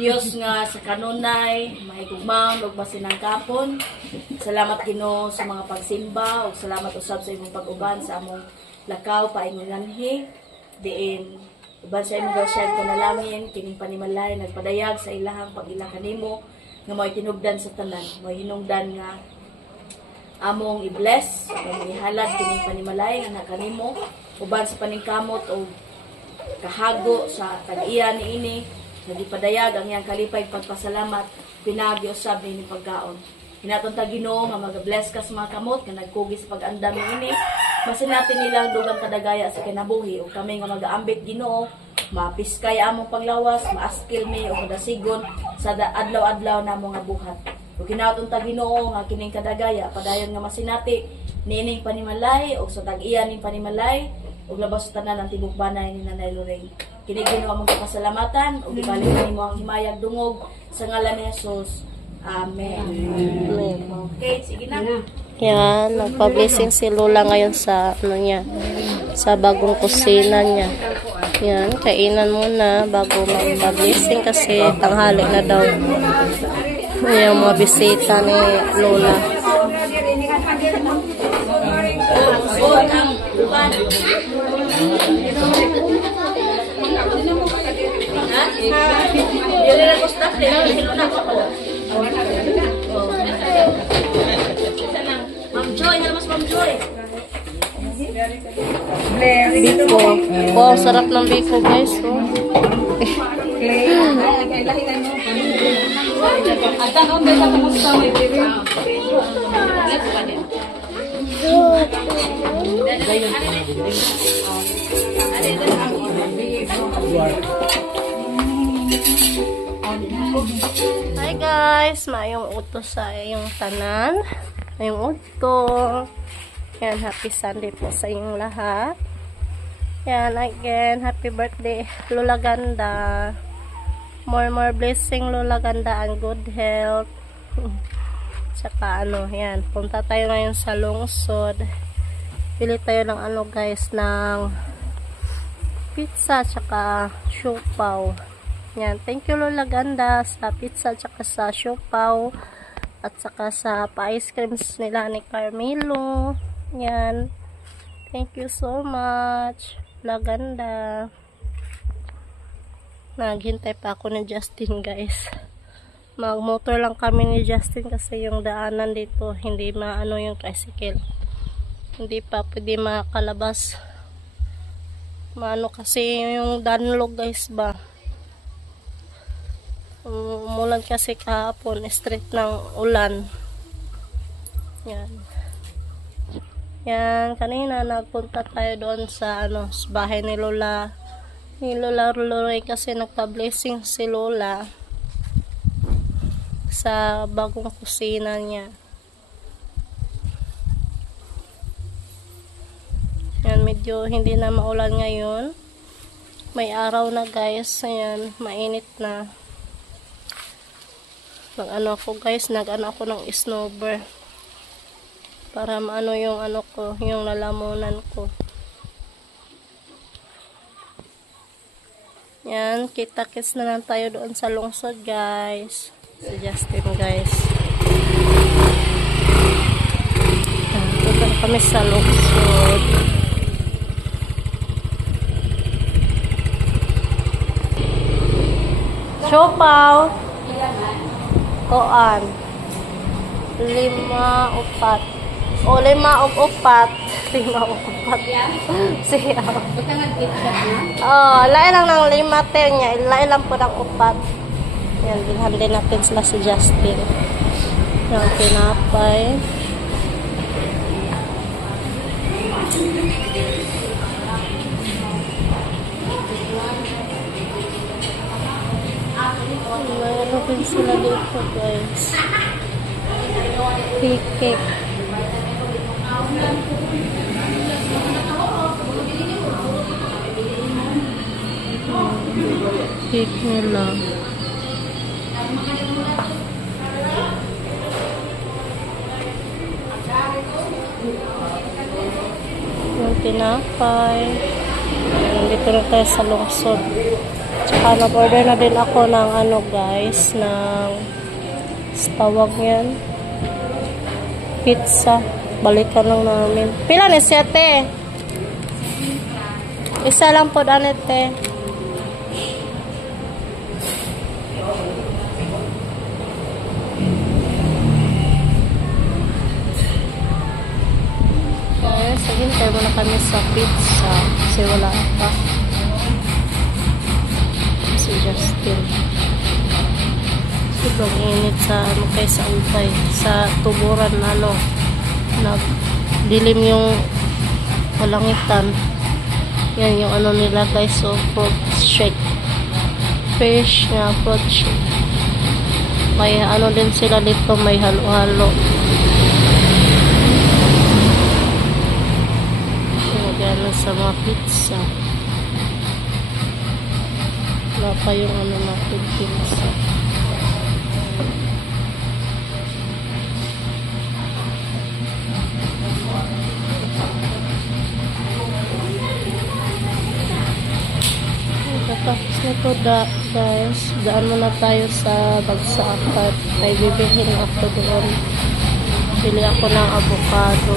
Dios nga sa kanunay, mahigugmaon ug masinang kapon. Salamat Ginoo sa mga pagsimba ug salamat usab sa imong pag-uban sa among lakaw paingon nganhi. Diin uban sa imong grasya panalangin kining panimalay nagpadayag sa ilahang pag-ila kanimo nga mo'y tinubdan sa tanan, mo'y hinungdan nga among i-bless, among ihalad kining panimalay nga kanimo uban sa paningkamot o kahago sa tag-iya niini. Nagipadayag ang iyang kalipay pagpasalamat pinagi-usab ni pagkaon. Hinaton ta Ginoo nga mag-bless ka sa mga kamot nga nagkugis pag-andam niini. Masinatin nilang dugang kadagaya sa kinabuhi ug kami nga mag-aambit Ginoo, mapiskay among panglawas, maaskil mi ug madasigon sa adlaw-adlaw namo nga buhat. Ug hinaton ta Ginoo nga kining kadagaya padayon nga masinati niining panimalay ug sa tag-iya ning panimalay ug labas sa tanan ang tibok banay ni Nanay Lorraine. Kini Ginoo among kapasalamatan ug ibalik nimo ang himayag dungog sa ngalan ni Jesus. Amen. Okay, sige na. Yan, nagpa-blessing si Lola ngayon sa niya, sa bagong kusina niya. Yan, kainan muna bago magpa-blessing kasi tanghali na daw. Yung mga bisita ni Lola. Ma'am Joy, mas Ma'am Joy. Biko. Wow, sarap ng biko guys. Oh. Hi guys, maayong utos sa iyong tanan. Maayong utos. Yan, happy Sunday po sa inyong lahat. Yan, again, happy birthday Lola Ganda. More blessing Lola Ganda and good health. Tsaka yan, punta tayo ngayon sa lungsod. Pili tayo ng guys, ng pizza tsaka siopaw. Yan, thank you Lola Ganda sa pizza tsaka sa siopaw at saka sa pa-ice creams nila ni Carmelo. Yan, thank you so much Lola Ganda. Naghintay pa ako ni Justin guys. Magmotor lang kami ni Justin kasi yung daanan dito hindi maano yung tricycle, hindi pa pwede makalabas, maano kasi yung danlog guys ba. Umulan kasi kahapon, straight ng ulan. Yan, kanina nagpunta tayo doon sa sa bahay ni Lola Lorraine kasi nagpa-blessing si Lola sa bagong kusina niya. Yan, medyo hindi na maulan ngayon, may araw na guys. Ayan, mainit na. Nag-ano ako ng snowber para maano yung yung lalamunan ko. Yan, kita-kits na lang tayo doon sa lungsod guys. Si Justin guys. Punta kami sa lungsod. Siopaw. Koan. 5 o 4. O 5 o 4. 5 o 4. Siya. Oh, lain lang ng 5 tayo niya. Lain lang po ng 4. Yan, bilhan din natin sila si Justin. Yung tinapay. Mayroon din sila dito guys. Cake. Cake nila. Yung tinapay. Nandito na tayo sa lungsod. Nag-order na din ako ng ano guys, ng tawag yan, pizza. Balikan lang namin. Pila ni 7? Isa lang po danete. Sige, tayo muna kami sa pizza kasi wala pa si Justin. Sobrang init sa ano kay sa Ubay, sa tuburan ano, nagdilim yung kalangitan. Yan yung ano nila guys, so fruit shake, fish na fruit shake. May ano din sila dito, may halo-halo. Yan sa mga pizza. Wala pa yung ano natin pizza. Tapos nito guys, daan muna tayo sa Bagsakan. May bibilhin ako doon. Bili ako ng avocado.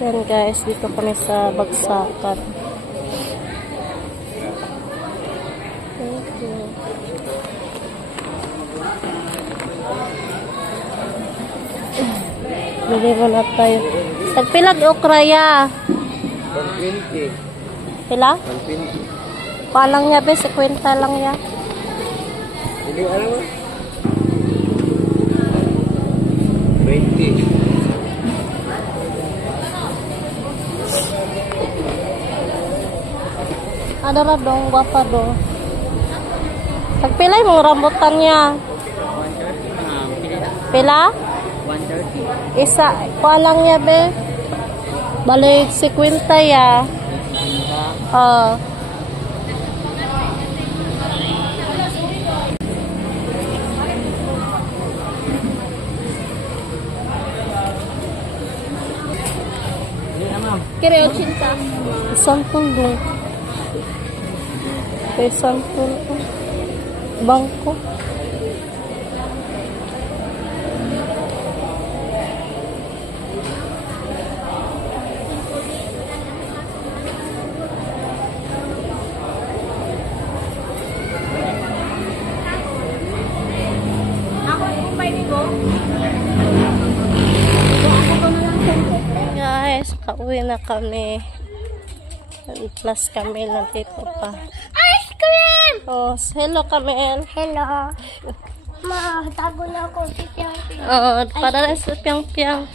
Yan guys, dito kami sa Bagsakan. Thank you. Bili mo na tayo. Tagpilag okraya. 120. Pila? 120. Palang niya be, 50 lang ya. Hindi alam mo? 20. Ada ra dong, guapa dong. Tagpilay mong rambutan niya. 130. Pila? 130. Isa, palang niya be. Balik 50 ya. Oh. Kira 80. Sampul dong. Kaya sampul. Bangko. Guys, pauwi na kami. Plus kami lang dito pa. Ice cream! Oh, hello Kamel. Hello. Ma, tago na ako si Piang. Oh, para sa piang-piang.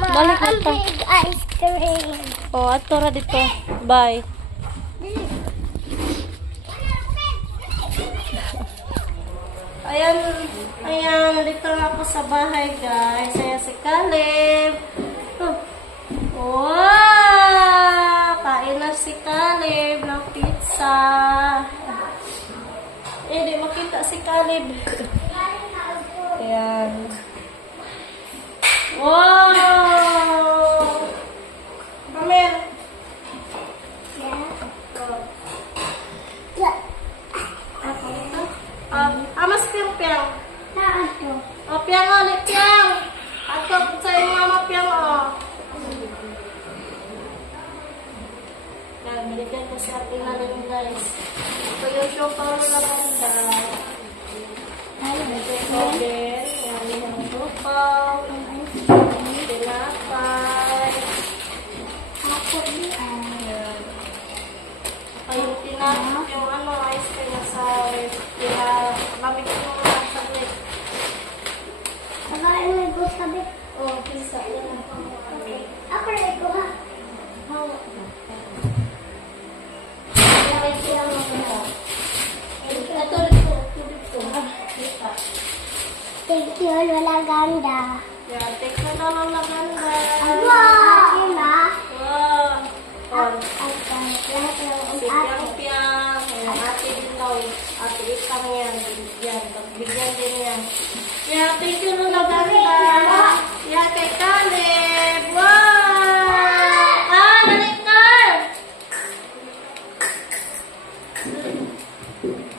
Ma, Balik na ang ta. big ice cream. Oh, ato ra dito. Bye. Ayan, dito na ako sa bahay, guys. Ayan si Caleb. Wow! Kain na si Caleb ng pizza. Di makita si Caleb. Ayan. Wow! Kamel. Amas piang-piang. Saan to? O, piang o, ni piang. Ato, sa yung mama piang o. Yan, binigyan ko sa ating nalang guys. Ito yung show pa rin lang ang dahil. Ito yung COVID. Yan, yung tupaw. Tinapay. Yan. Ay, yung tinapay, yung ano, ice cream na sa rest. Kaya, lamig ko mga saglit. Pagkain mo yung sabi. Oh, pizza. Yan. Okay. Ako na ito ha. Thank you, Lola Ganda. Yan, take na naman maganda. Wow! Wow. Wow! Si Piang-Piang. Ayan, ate din daw. Ate Itang yan. Yan, bigyan din yan. Yeah, thank you, Lola Ganda. Yeah, kay Caleb. Wow! Ah, nalikar!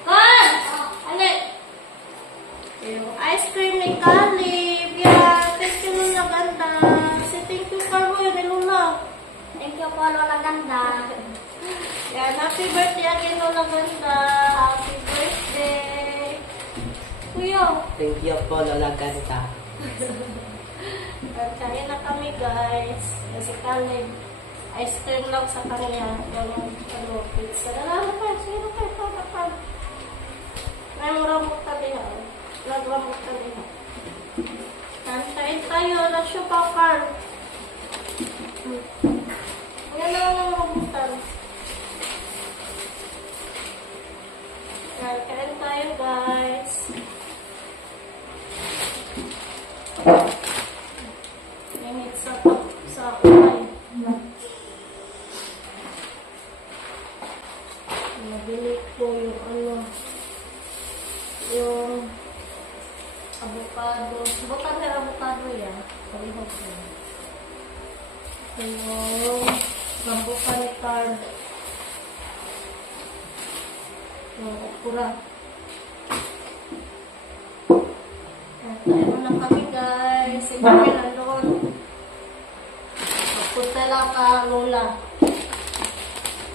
Kan! Alik! Yung ice cream ni Caleb. Yeah, thank you, Lola Ganda. Kasi thank you, Carboy, ni Lola. Thank you po, Lola Ganda. Yan, happy birthday again, Lola Ganda. Happy birthday. Kuya, Thank you po, Lola Ganta. kain na kami, guys. Kasi Caleb, ice cream lang sa kanya. Yung, pizza. Ano pa? Sino pa? Ito, pa. May ramot tabi ha. Nagramot tabi ha. Kain tayo. Lasyo pa, Carl. Yan lang ang rambutan. Kain tayo, guys. Init sa kulay. Nabili ko yung yung avocado. Bukan na avocado yan. Palihog ko. Yung rambutan ni Carl. Yung okura. Tayo na kami, guys. Sige, nandun. Punta lang ka, Lola.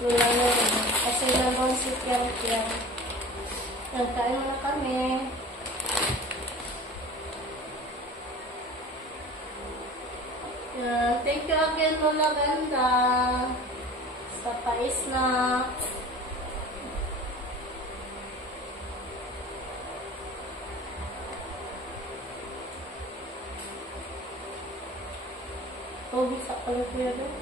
Lola na rin. Kasi nandun si Piang-Piang. Nagkain na kami. Thank you again, Lola Ganda. Sa pa-snack. Oh, bisa pala kuya doon.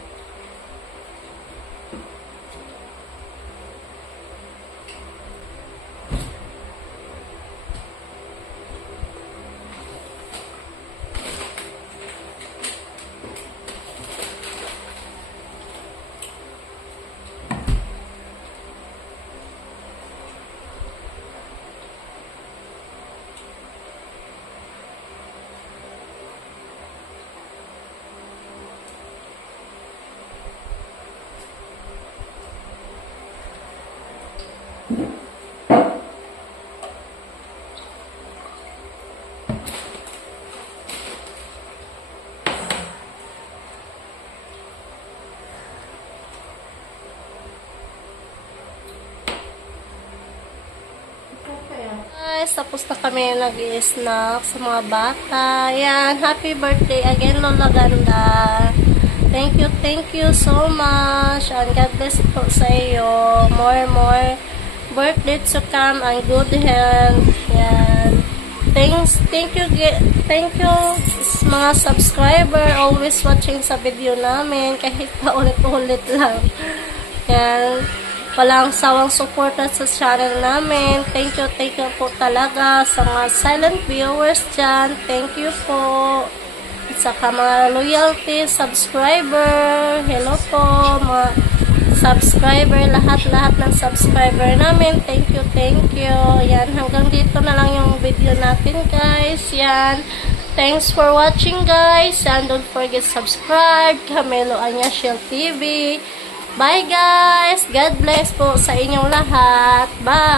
Guys, tapos na kami nag-i-snack sa mga bata. Yan, happy birthday again, Lola Ganda. Thank you so much. And God bless po sa iyo. More birthday to come and good health. Yan. Thank you mga subscriber always watching sa video namin kahit paulit-ulit lang. Yan. Walang sawang suporta sa channel namin. Thank you po talaga sa mga silent viewers dyan. Thank you po. At saka mga loyalty subscriber. Hello po mga subscriber. Lahat ng subscriber namin. Thank you. Yan, hanggang dito na lang yung video natin, guys. Yan. Thanks for watching, guys. And don't forget subscribe. Camelo Anyashel TV. Bye, guys. God bless po sa inyong lahat. Bye.